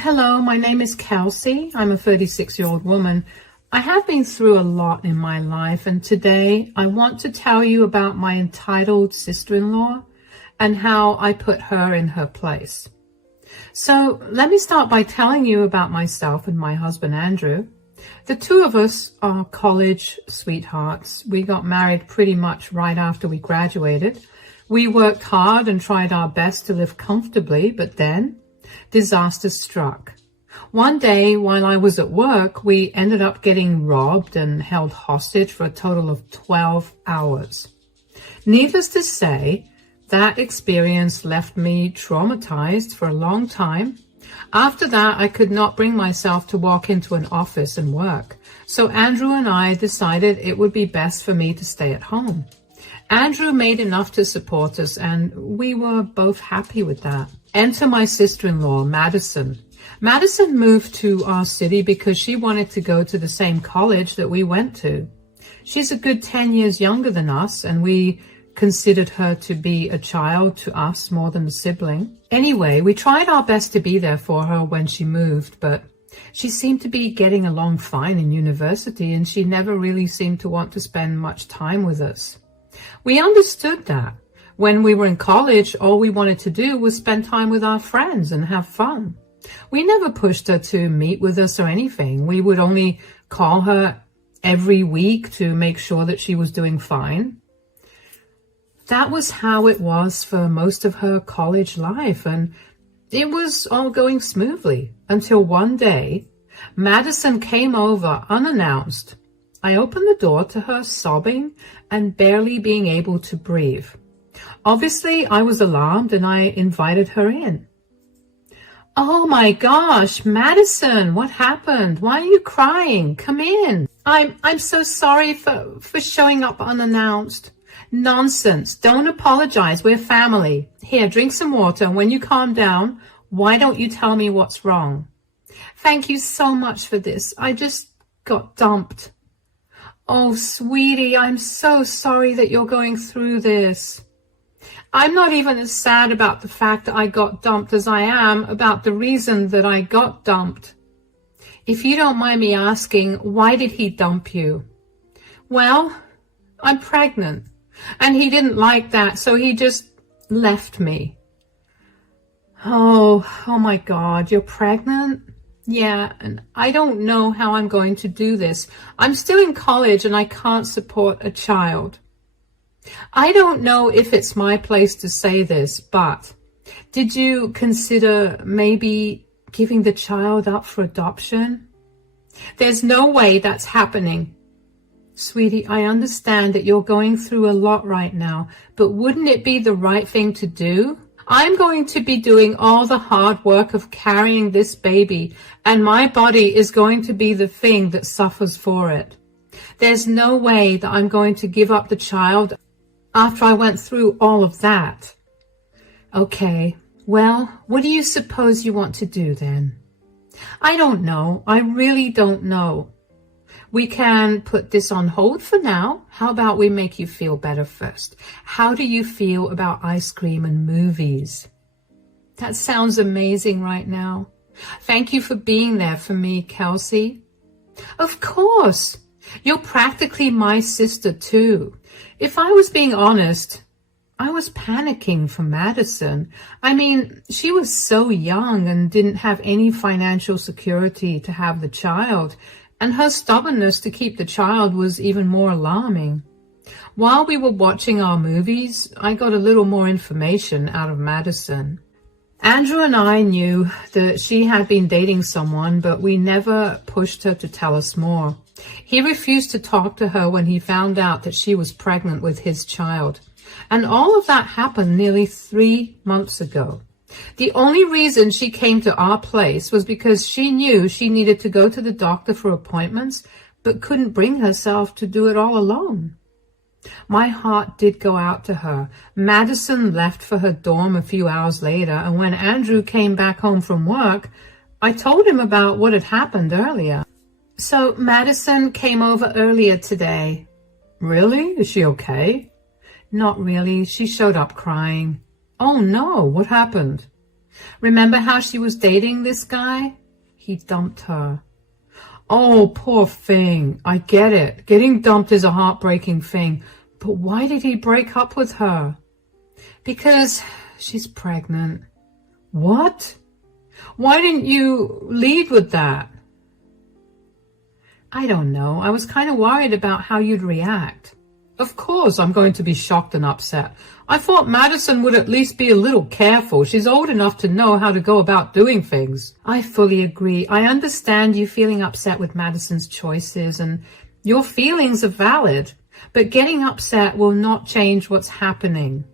Hello, my name is Kelsey. I'm a 36-year-old woman. I have been through a lot in my life, and today I want to tell you about my entitled sister-in-law and how I put her in her place. So let me start by telling you about myself and my husband, Andrew. The two of us are college sweethearts. We got married pretty much right after we graduated. We worked hard and tried our best to live comfortably, but then disaster struck. One day while I was at work, we ended up getting robbed and held hostage for a total of 12 hours. Needless to say, that experience left me traumatized for a long time. After that, I could not bring myself to walk into an office and work. So Andrew and I decided it would be best for me to stay at home. Andrew made enough to support us, and we were both happy with that. Enter my sister-in-law, Madison. Madison moved to our city because she wanted to go to the same college that we went to. She's a good 10 years younger than us, and we considered her to be a child to us more than a sibling. Anyway, we tried our best to be there for her when she moved, but she seemed to be getting along fine in university, and she never really seemed to want to spend much time with us. We understood that. When we were in college, all we wanted to do was spend time with our friends and have fun. We never pushed her to meet with us or anything. We would only call her every week to make sure that she was doing fine. That was how it was for most of her college life, and it was all going smoothly until one day, Madison came over unannounced. I opened the door to her, sobbing and barely being able to breathe. Obviously, I was alarmed and I invited her in. "Oh my gosh, Madison, what happened? Why are you crying? Come in. I'm so sorry for showing up unannounced." "Nonsense. Don't apologize. We're family. Here, drink some water. And when you calm down, why don't you tell me what's wrong?" "Thank you so much for this. I just got dumped." "Oh, sweetie, I'm so sorry that you're going through this." "I'm not even as sad about the fact that I got dumped as I am about the reason that I got dumped." "If you don't mind me asking, why did he dump you?" "Well, I'm pregnant, and he didn't like that, so he just left me." Oh my God, you're pregnant? "Yeah, and I don't know how I'm going to do this. I'm still in college and I can't support a child." I don't know if it's my place to say this, but did you consider maybe giving the child up for adoption? "There's no way that's happening." "Sweetie, I understand that you're going through a lot right now, but wouldn't it be the right thing to do? I'm going to be doing all the hard work of carrying this baby, and my body is going to be the thing that suffers for it. There's no way that I'm going to give up the child after I went through all of that." "Okay, well, what do you suppose you want to do then?" "I don't know. I really don't know. We can put this on hold for now. How about we make you feel better first? How do you feel about ice cream and movies?" That sounds amazing right now. Thank you for being there for me, Kelsey. Of course. You're practically my sister too. If I was being honest, I was panicking for Madison. I mean, she was so young and didn't have any financial security to have the child, and her stubbornness to keep the child was even more alarming. While we were watching our movies, I got a little more information out of Madison. Andrew and I knew that she had been dating someone, but we never pushed her to tell us more. He refused to talk to her when he found out that she was pregnant with his child. And all of that happened nearly 3 months ago. The only reason she came to our place was because she knew she needed to go to the doctor for appointments, but couldn't bring herself to do it all alone. My heart did go out to her. Madison left for her dorm a few hours later, and when Andrew came back home from work, I told him about what had happened earlier. "So Madison came over earlier today." "Really? Is she okay?" "Not really. She showed up crying." "Oh no, what happened?" Remember how she was dating this guy? He dumped her. Oh, poor thing. I get it. Getting dumped is a heartbreaking thing. But why did he break up with her? Because she's pregnant. What? Why didn't you lead with that? I don't know. I was kind of worried about how you'd react. Of course I'm going to be shocked and upset. I thought Madison would at least be a little careful. She's old enough to know how to go about doing things. I fully agree. I understand you feeling upset with Madison's choices, and your feelings are valid. But getting upset will not change what's happening.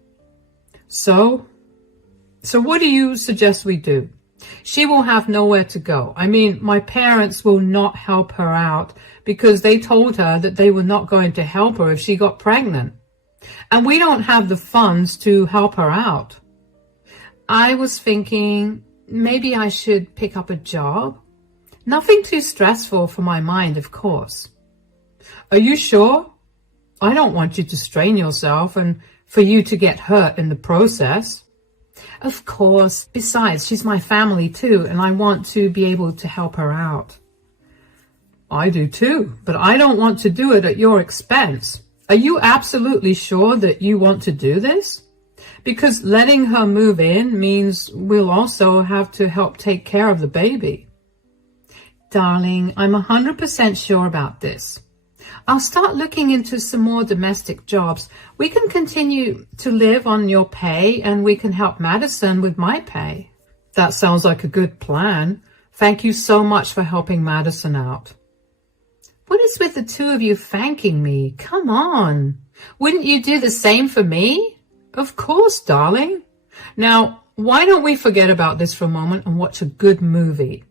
So what do you suggest we do? She will have nowhere to go. I mean, my parents will not help her out because they told her that they were not going to help her if she got pregnant. And we don't have the funds to help her out. I was thinking maybe I should pick up a job. Nothing too stressful for my mind, of course. Are you sure? I don't want you to strain yourself and for you to get hurt in the process. Of course. Besides, she's my family too, and I want to be able to help her out. I do too, but I don't want to do it at your expense. Are you absolutely sure that you want to do this? Because letting her move in means we'll also have to help take care of the baby. Darling, I'm 100% sure about this. I'll start looking into some more domestic jobs. We can continue to live on your pay, and we can help Madison with my pay. That sounds like a good plan. Thank you so much for helping Madison out. What is with the two of you thanking me? Come on. Wouldn't you do the same for me? Of course, darling. Now, why don't we forget about this for a moment and watch a good movie?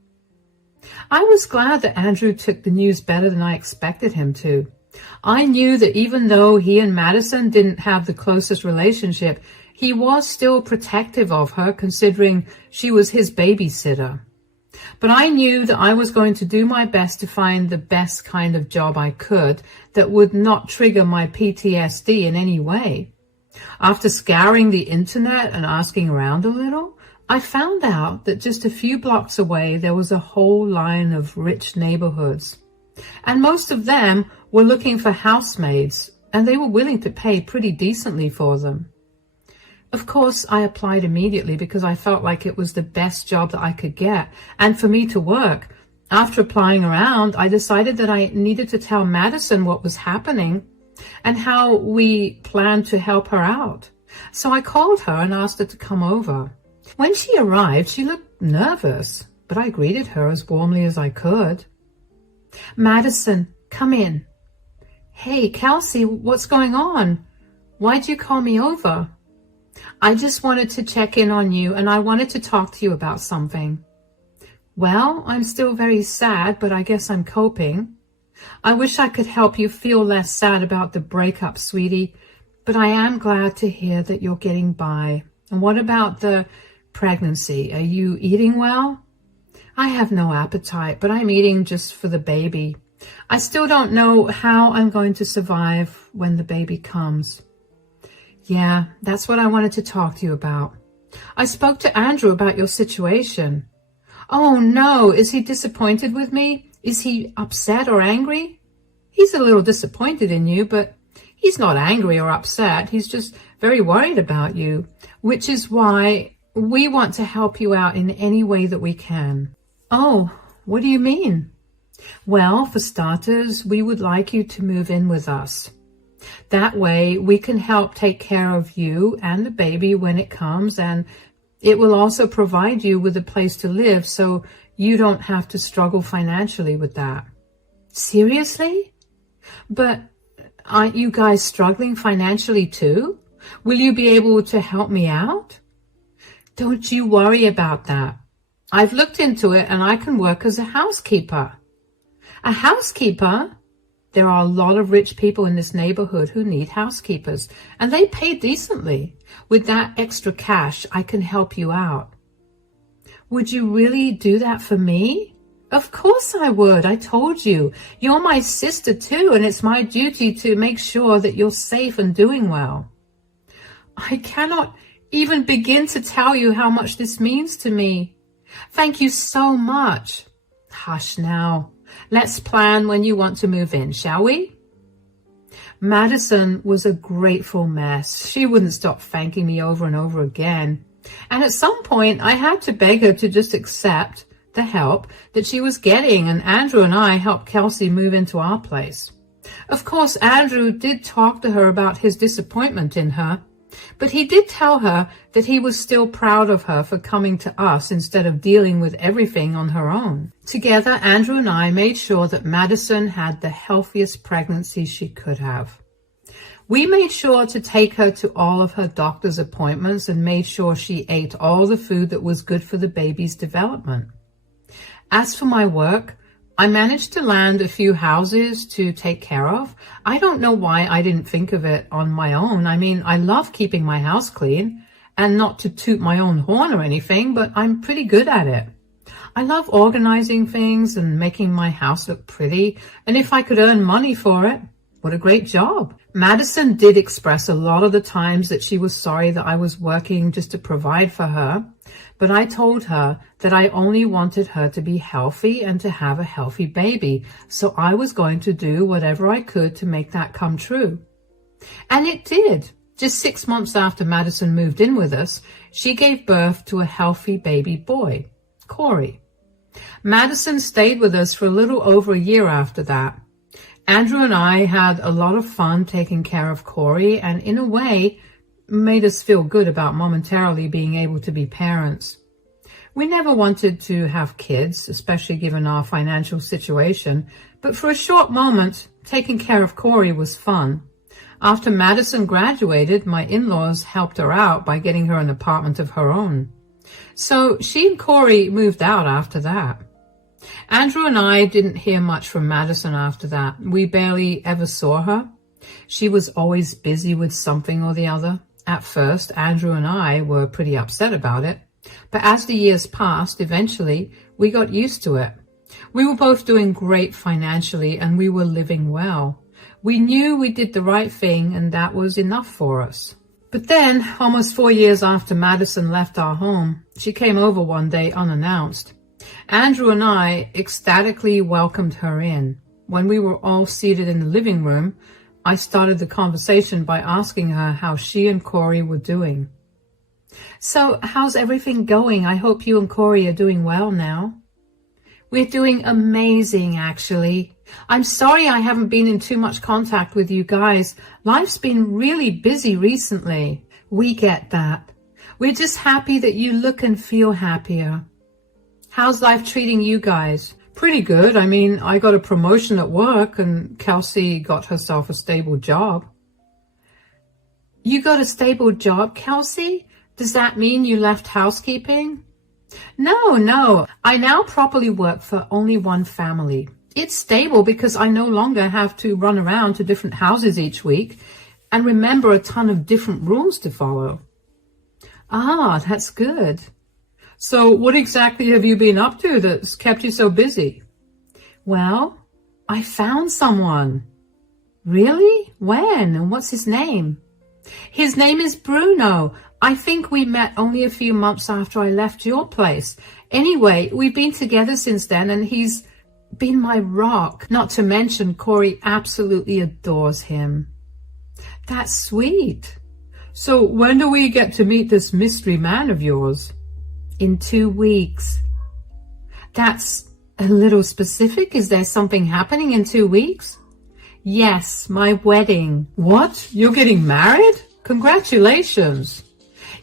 I was glad that Andrew took the news better than I expected him to. I knew that even though he and Madison didn't have the closest relationship, he was still protective of her, considering she was his babysitter. But I knew that I was going to do my best to find the best kind of job I could that would not trigger my PTSD in any way. After scouring the internet and asking around a little, I found out that just a few blocks away there was a whole line of rich neighborhoods. And most of them were looking for housemaids, and they were willing to pay pretty decently for them. Of course, I applied immediately because I felt like it was the best job that I could get, and for me to work. After applying around, I decided that I needed to tell Madison what was happening and how we planned to help her out. So I called her and asked her to come over. When she arrived, she looked nervous, but I greeted her as warmly as I could. Madison, come in. Hey, Kelsey, what's going on? Why'd you call me over? I just wanted to check in on you, and I wanted to talk to you about something. Well, I'm still very sad, but I guess I'm coping. I wish I could help you feel less sad about the breakup, sweetie, but I am glad to hear that you're getting by. And what about the pregnancy? Are you eating well? I have no appetite, but I'm eating just for the baby. I still don't know how I'm going to survive when the baby comes. Yeah, that's what I wanted to talk to you about. I spoke to Andrew about your situation. Oh no, is he disappointed with me? Is he upset or angry? He's a little disappointed in you, but he's not angry or upset. He's just very worried about you, which is why we want to help you out in any way that we can. Oh, what do you mean? Well, for starters, we would like you to move in with us. That way, we can help take care of you and the baby when it comes, and it will also provide you with a place to live so you don't have to struggle financially with that. Seriously? But aren't you guys struggling financially too? Will you be able to help me out? Don't you worry about that. I've looked into it and I can work as a housekeeper. A housekeeper? There are a lot of rich people in this neighborhood who need housekeepers, and they pay decently. With that extra cash, I can help you out. Would you really do that for me? Of course I would. I told you. You're my sister too, and it's my duty to make sure that you're safe and doing well. I cannot even begin to tell you how much this means to me. Thank you so much. Hush now. Let's plan when you want to move in, shall we? Madison was a grateful mess. She wouldn't stop thanking me over and over again. And at some point, I had to beg her to just accept the help that she was getting, and Andrew and I helped Kelsey move into our place. Of course, Andrew did talk to her about his disappointment in her, but he did tell her that he was still proud of her for coming to us instead of dealing with everything on her own. Together, Andrew and I made sure that Madison had the healthiest pregnancy she could have. We made sure to take her to all of her doctor's appointments and made sure she ate all the food that was good for the baby's development. As for my work, I managed to land a few houses to take care of. I don't know why I didn't think of it on my own. I mean, I love keeping my house clean, and not to toot my own horn or anything, but I'm pretty good at it. I love organizing things and making my house look pretty, and if I could earn money for it, what a great job. Madison did express a lot of the times that she was sorry that I was working just to provide for her, but I told her that I only wanted her to be healthy and to have a healthy baby, so I was going to do whatever I could to make that come true. And it did. Just 6 months after Madison moved in with us, she gave birth to a healthy baby boy, Corey. Madison stayed with us for a little over a year after that. Andrew and I had a lot of fun taking care of Corey, and in a way made us feel good about momentarily being able to be parents. We never wanted to have kids, especially given our financial situation, but for a short moment, taking care of Corey was fun. After Madison graduated, my in-laws helped her out by getting her an apartment of her own. So she and Corey moved out after that. Andrew and I didn't hear much from Madison after that. We barely ever saw her. She was always busy with something or the other. At first, Andrew and I were pretty upset about it. But as the years passed, eventually, we got used to it. We were both doing great financially, and we were living well. We knew we did the right thing, and that was enough for us. But then, almost 4 years after Madison left our home, she came over one day unannounced. Andrew and I ecstatically welcomed her in. When we were all seated in the living room, I started the conversation by asking her how she and Corey were doing. So, how's everything going? I hope you and Corey are doing well now. We're doing amazing, actually. I'm sorry I haven't been in too much contact with you guys. Life's been really busy recently. We get that. We're just happy that you look and feel happier. How's life treating you guys? Pretty good. I mean, I got a promotion at work and Kelsey got herself a stable job. You got a stable job, Kelsey? Does that mean you left housekeeping? No. I now properly work for only one family. It's stable because I no longer have to run around to different houses each week and remember a ton of different rules to follow. Ah, that's good. So what exactly have you been up to that's kept you so busy? Well, I found someone. Really? When? And what's his name? His name is Bruno. I think we met only a few months after I left your place. Anyway, we've been together since then, and he's been my rock. Not to mention, Corey absolutely adores him. That's sweet. So when do we get to meet this mystery man of yours? In 2 weeks. That's a little specific. Is there something happening in 2 weeks? Yes, my wedding. What? You're getting married? Congratulations.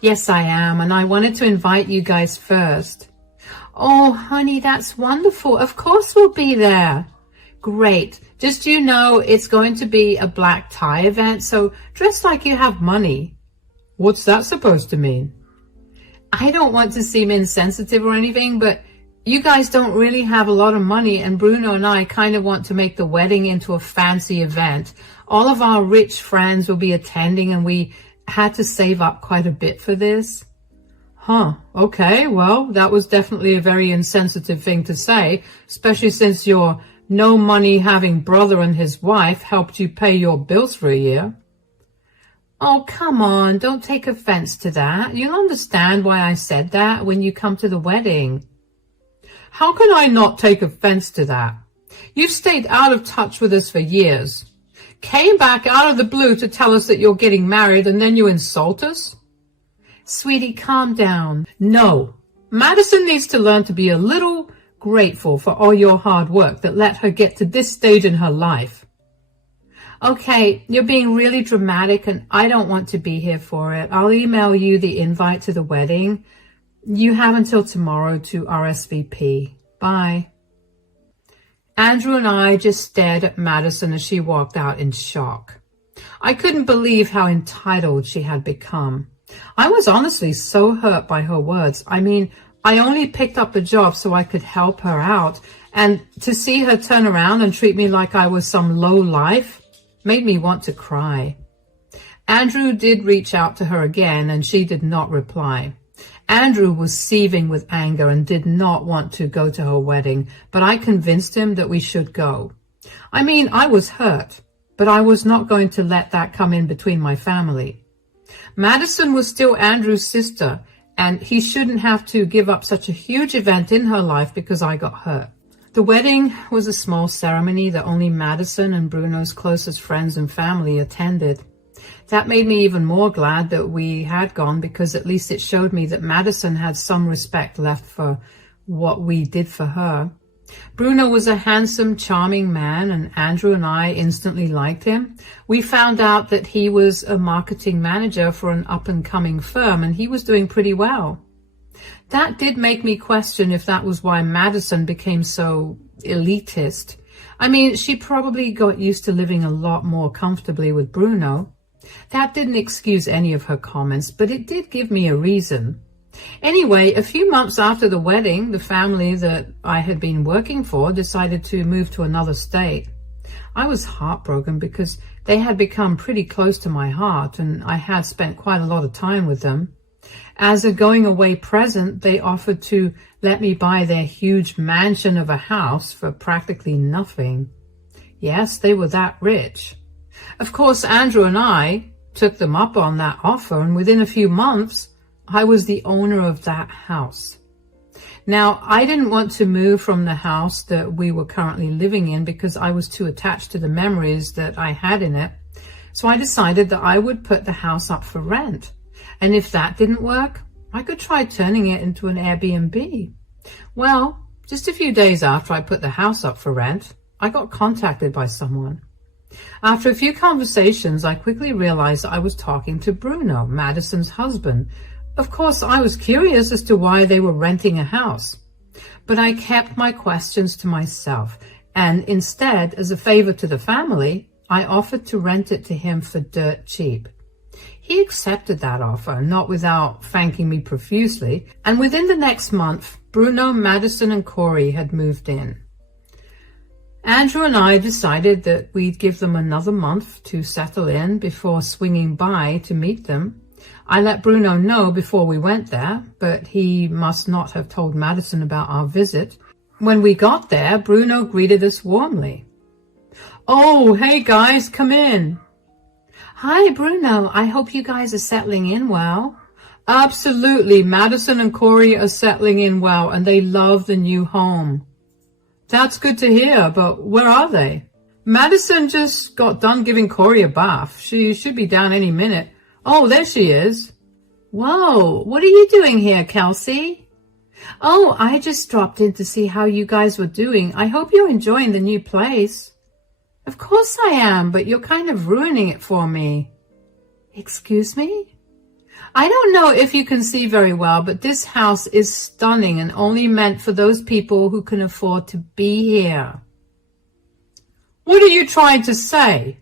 Yes, I am, and I wanted to invite you guys first. Oh, honey, that's wonderful. Of course we'll be there. Great. Just you know, it's going to be a black tie event, so dress like you have money. What's that supposed to mean? I don't want to seem insensitive or anything, but you guys don't really have a lot of money, and Bruno and I kind of want to make the wedding into a fancy event. All of our rich friends will be attending, and we had to save up quite a bit for this. Huh, okay, well, that was definitely a very insensitive thing to say, especially since your no-money-having brother and his wife helped you pay your bills for a year. Oh, come on, don't take offense to that. You'll understand why I said that when you come to the wedding. How can I not take offense to that? You've stayed out of touch with us for years. Came back out of the blue to tell us that you're getting married, and then you insult us? Sweetie, calm down. No, Madison needs to learn to be a little grateful for all your hard work that let her get to this stage in her life. Okay, you're being really dramatic and I don't want to be here for it. I'll email you the invite to the wedding. You have until tomorrow to RSVP. Bye. Andrew and I just stared at Madison as she walked out in shock. I couldn't believe how entitled she had become. I was honestly so hurt by her words. I mean, I only picked up the job so I could help her out, and to see her turn around and treat me like I was some low life made me want to cry. Andrew did reach out to her again, and she did not reply. Andrew was seething with anger and did not want to go to her wedding, but I convinced him that we should go. I mean, I was hurt, but I was not going to let that come in between my family. Madison was still Andrew's sister, and he shouldn't have to give up such a huge event in her life because I got hurt. The wedding was a small ceremony that only Madison and Bruno's closest friends and family attended. That made me even more glad that we had gone, because at least it showed me that Madison had some respect left for what we did for her. Bruno was a handsome, charming man, and Andrew and I instantly liked him. We found out that he was a marketing manager for an up-and-coming firm, and he was doing pretty well. That did make me question if that was why Madison became so elitist. I mean, she probably got used to living a lot more comfortably with Bruno. That didn't excuse any of her comments, but it did give me a reason. Anyway, a few months after the wedding, the family that I had been working for decided to move to another state. I was heartbroken because they had become pretty close to my heart, and I had spent quite a lot of time with them. As a going-away present, they offered to let me buy their huge mansion of a house for practically nothing. Yes, they were that rich. Of course, Andrew and I took them up on that offer, and within a few months, I was the owner of that house. Now, I didn't want to move from the house that we were currently living in because I was too attached to the memories that I had in it. So I decided that I would put the house up for rent. And if that didn't work, I could try turning it into an Airbnb. Well, just a few days after I put the house up for rent, I got contacted by someone. After a few conversations, I quickly realized I was talking to Bruno, Madison's husband. Of course, I was curious as to why they were renting a house. But I kept my questions to myself, and instead, as a favor to the family, I offered to rent it to him for dirt cheap. He accepted that offer, not without thanking me profusely, and within the next month, Bruno, Madison, and Corey had moved in. Andrew and I decided that we'd give them another month to settle in before swinging by to meet them. I let Bruno know before we went there, but he must not have told Madison about our visit. When we got there, Bruno greeted us warmly. "Oh, hey guys, come in." "Hi, Bruno. I hope you guys are settling in well." "Absolutely. Madison and Corey are settling in well, and they love the new home." "That's good to hear, but where are they?" "Madison just got done giving Corey a bath. She should be down any minute." "Oh, there she is." "Whoa, what are you doing here, Kelsey?" "Oh, I just dropped in to see how you guys were doing. I hope you're enjoying the new place." "Of course I am, but you're kind of ruining it for me." "Excuse me?" "I don't know if you can see very well, but this house is stunning and only meant for those people who can afford to be here." "What are you trying to say?"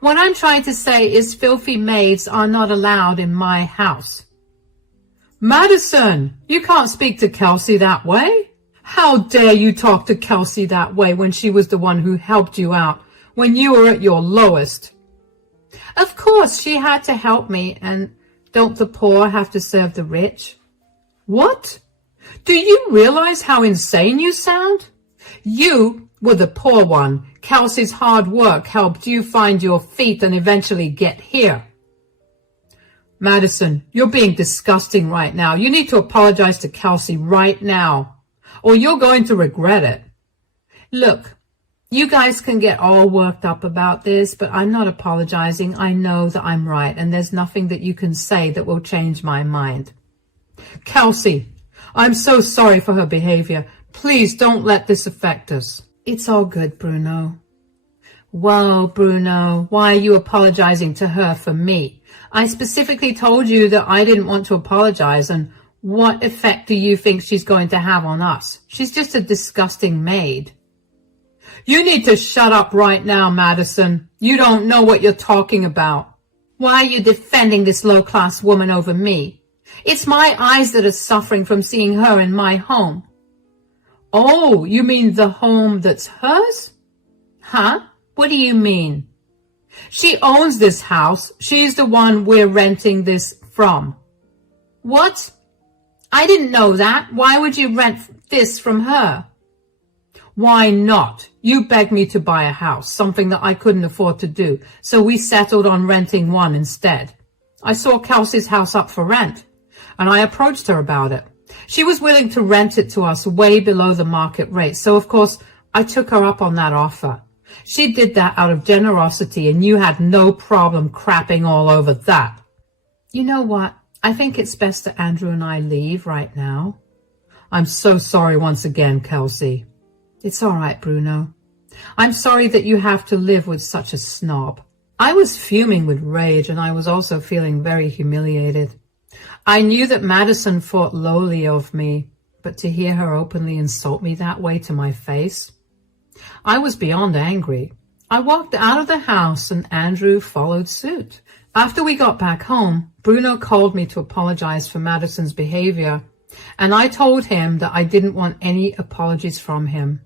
"What I'm trying to say is filthy maids are not allowed in my house." "Madison, you can't speak to Kelsey that way. How dare you talk to Kelsey that way when she was the one who helped you out when you were at your lowest?" "Of course, she had to help me, and don't the poor have to serve the rich?" "What? Do you realize how insane you sound? You were the poor one. Kelsey's hard work helped you find your feet and eventually get here. Madison, you're being disgusting right now. You need to apologize to Kelsey right now, or you're going to regret it. Look, you guys can get all worked up about this, but I'm not apologizing. I know that I'm right, and there's nothing that you can say that will change my mind. Kelsey, I'm so sorry for her behavior. Please don't let this affect us. It's all good, Bruno. Well, Bruno, why are you apologizing to her for me? I specifically told you that I didn't want to apologize, and what effect do you think she's going to have on us? She's just a disgusting maid. You need to shut up right now, Madison. You don't know what you're talking about. Why are you defending this low-class woman over me? It's my eyes that are suffering from seeing her in my home. Oh, you mean the home that's hers? Huh? What do you mean? She owns this house. She's the one we're renting this from. What? I didn't know that. Why would you rent this from her? Why not? You begged me to buy a house, something that I couldn't afford to do, so we settled on renting one instead. I saw Kelsey's house up for rent, and I approached her about it. She was willing to rent it to us way below the market rate, so of course I took her up on that offer. She did that out of generosity, and you had no problem crapping all over that. You know what? I think it's best that Andrew and I leave right now. I'm so sorry once again, Kelsey. It's all right, Bruno. I'm sorry that you have to live with such a snob. I was fuming with rage, and I was also feeling very humiliated. I knew that Madison thought lowly of me, but to hear her openly insult me that way to my face, I was beyond angry. I walked out of the house, and Andrew followed suit. After we got back home, Bruno called me to apologize for Madison's behavior, and I told him that I didn't want any apologies from him.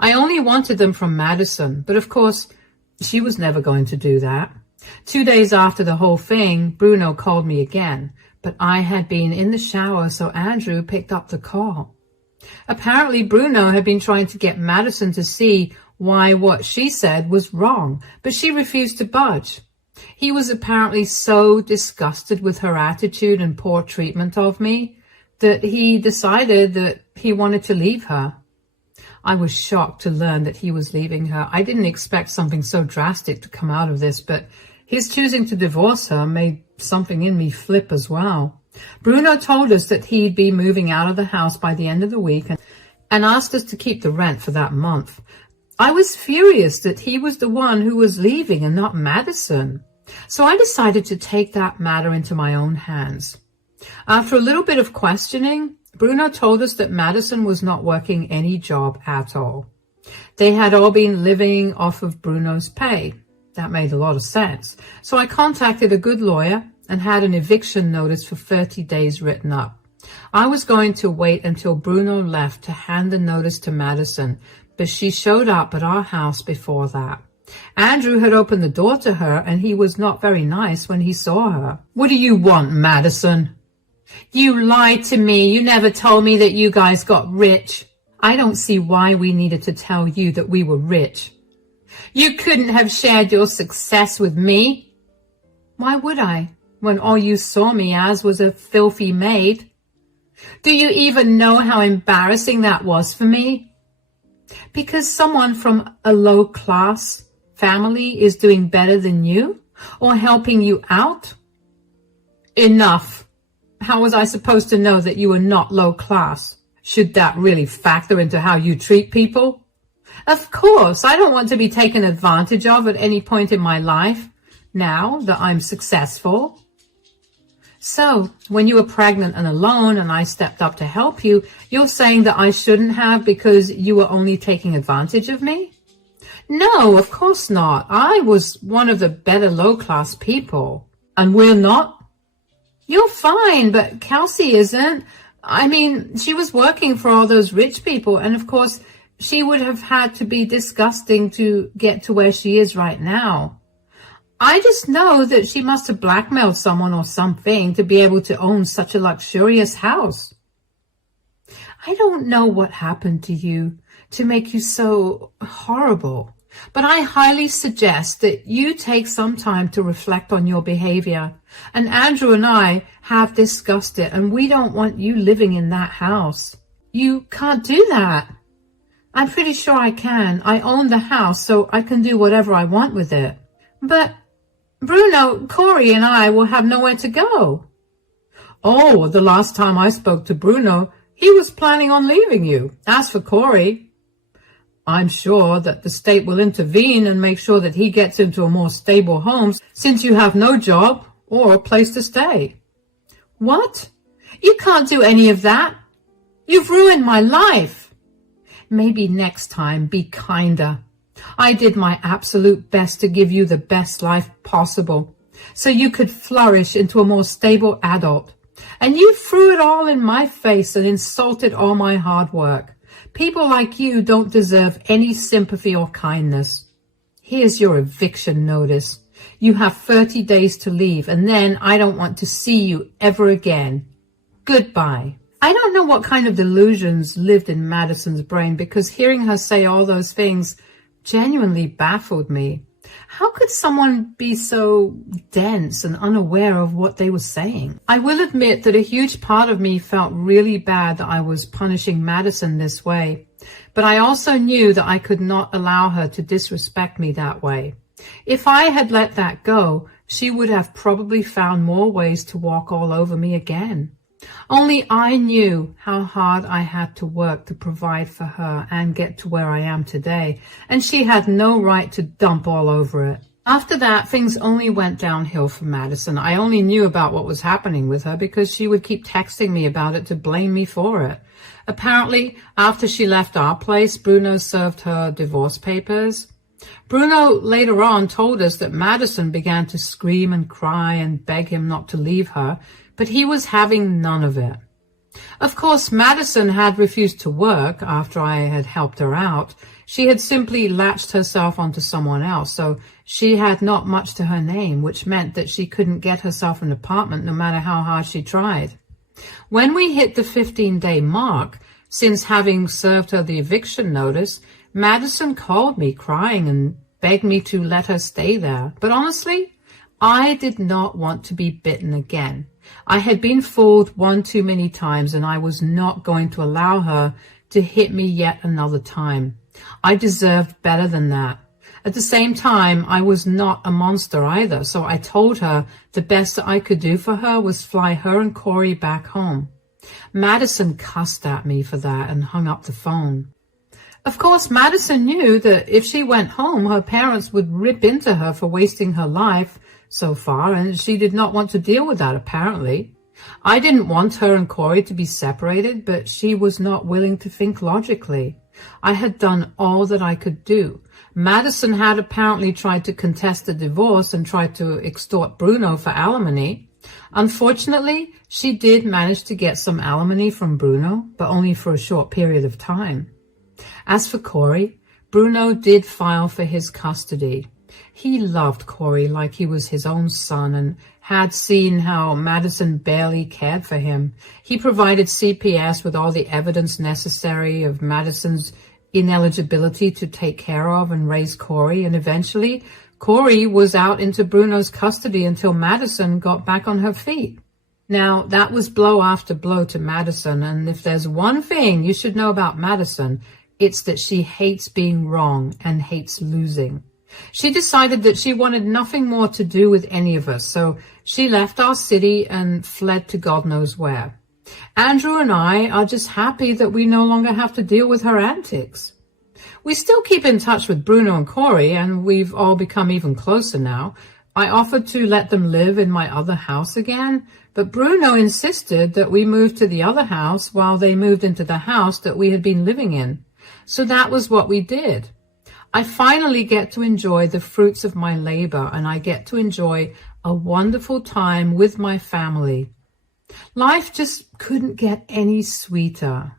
I only wanted them from Madison, but of course, she was never going to do that. 2 days after the whole thing, Bruno called me again, but I had been in the shower, so Andrew picked up the call. Apparently, Bruno had been trying to get Madison to see why what she said was wrong, but she refused to budge. He was apparently so disgusted with her attitude and poor treatment of me that he decided that he wanted to leave her. I was shocked to learn that he was leaving her. I didn't expect something so drastic to come out of this, but his choosing to divorce her made something in me flip as well. Bruno told us that he'd be moving out of the house by the end of the week and asked us to keep the rent for that month. I was furious that he was the one who was leaving and not Madison. So I decided to take that matter into my own hands. After a little bit of questioning, Bruno told us that Madison was not working any job at all. They had all been living off of Bruno's pay. That made a lot of sense. So I contacted a good lawyer and had an eviction notice for 30 days written up. I was going to wait until Bruno left to hand the notice to Madison, but she showed up at our house before that. Andrew had opened the door to her, and he was not very nice when he saw her. "What do you want, Madison?" "You lied to me. You never told me that you guys got rich." "I don't see why we needed to tell you that we were rich." "You couldn't have shared your success with me." "Why would I, when all you saw me as was a filthy maid?" "Do you even know how embarrassing that was for me?" "Because someone from a low-class family is doing better than you, or helping you out?" "Enough. How was I supposed to know that you were not low-class? Should that really factor into how you treat people?" "Of course, I don't want to be taken advantage of at any point in my life, now that I'm successful." "So, when you were pregnant and alone and I stepped up to help you, you're saying that I shouldn't have because you were only taking advantage of me?" "No, of course not. I was one of the better low-class people." "And we're not?" "You're fine, but Kelsey isn't. I mean, she was working for all those rich people, and of course, she would have had to be disgusting to get to where she is right now. I just know that she must have blackmailed someone or something to be able to own such a luxurious house." "I don't know what happened to you to make you so horrible. But I highly suggest that you take some time to reflect on your behavior. And Andrew and I have discussed it, and we don't want you living in that house. You can't do that. I'm pretty sure I can. I own the house, so I can do whatever I want with it. But Bruno, Corey, and I will have nowhere to go. Oh, the last time I spoke to Bruno, he was planning on leaving you. As for Corey, I'm sure that the state will intervene and make sure that he gets into a more stable home since you have no job or a place to stay. What? You can't do any of that. You've ruined my life. Maybe next time be kinder. I did my absolute best to give you the best life possible so you could flourish into a more stable adult. And you threw it all in my face and insulted all my hard work. People like you don't deserve any sympathy or kindness. Here's your eviction notice. You have 30 days to leave, and then I don't want to see you ever again. Goodbye. I don't know what kind of delusions lived in Madison's brain, because hearing her say all those things genuinely baffled me. How could someone be so dense and unaware of what they were saying? I will admit that a huge part of me felt really bad that I was punishing Madison this way, but I also knew that I could not allow her to disrespect me that way. If I had let that go, she would have probably found more ways to walk all over me again. Only I knew how hard I had to work to provide for her and get to where I am today, and she had no right to dump all over it. After that, things only went downhill for Madison. I only knew about what was happening with her because she would keep texting me about it to blame me for it. Apparently, after she left our place, Bruno served her divorce papers. Bruno later on told us that Madison began to scream and cry and beg him not to leave her, but he was having none of it. Of course, Madison had refused to work after I had helped her out. She had simply latched herself onto someone else, so she had not much to her name, which meant that she couldn't get herself an apartment no matter how hard she tried. When we hit the 15-day mark, since having served her the eviction notice, Madison called me crying and begged me to let her stay there. But honestly, I did not want to be bitten again. I had been fooled one too many times, and I was not going to allow her to hit me yet another time. I deserved better than that. At the same time, I was not a monster either, so I told her the best that I could do for her was fly her and Corey back home. Madison cussed at me for that and hung up the phone. Of course, Madison knew that if she went home, her parents would rip into her for wasting her life so far, and she did not want to deal with that, apparently. I didn't want her and Corey to be separated, but she was not willing to think logically. I had done all that I could do. Madison had apparently tried to contest the divorce and tried to extort Bruno for alimony. Unfortunately, she did manage to get some alimony from Bruno, but only for a short period of time. As for Corey, Bruno did file for his custody. He loved Corey like he was his own son and had seen how Madison barely cared for him. He provided CPS with all the evidence necessary of Madison's ineligibility to take care of and raise Corey, and eventually Corey was out into Bruno's custody until Madison got back on her feet. Now, that was blow after blow to Madison, and if there's one thing you should know about Madison, it's that she hates being wrong and hates losing. She decided that she wanted nothing more to do with any of us, so she left our city and fled to God knows where. Andrew and I are just happy that we no longer have to deal with her antics. We still keep in touch with Bruno and Corey, and we've all become even closer now. I offered to let them live in my other house again, but Bruno insisted that we move to the other house while they moved into the house that we had been living in. So that was what we did. I finally get to enjoy the fruits of my labor, and I get to enjoy a wonderful time with my family. Life just couldn't get any sweeter.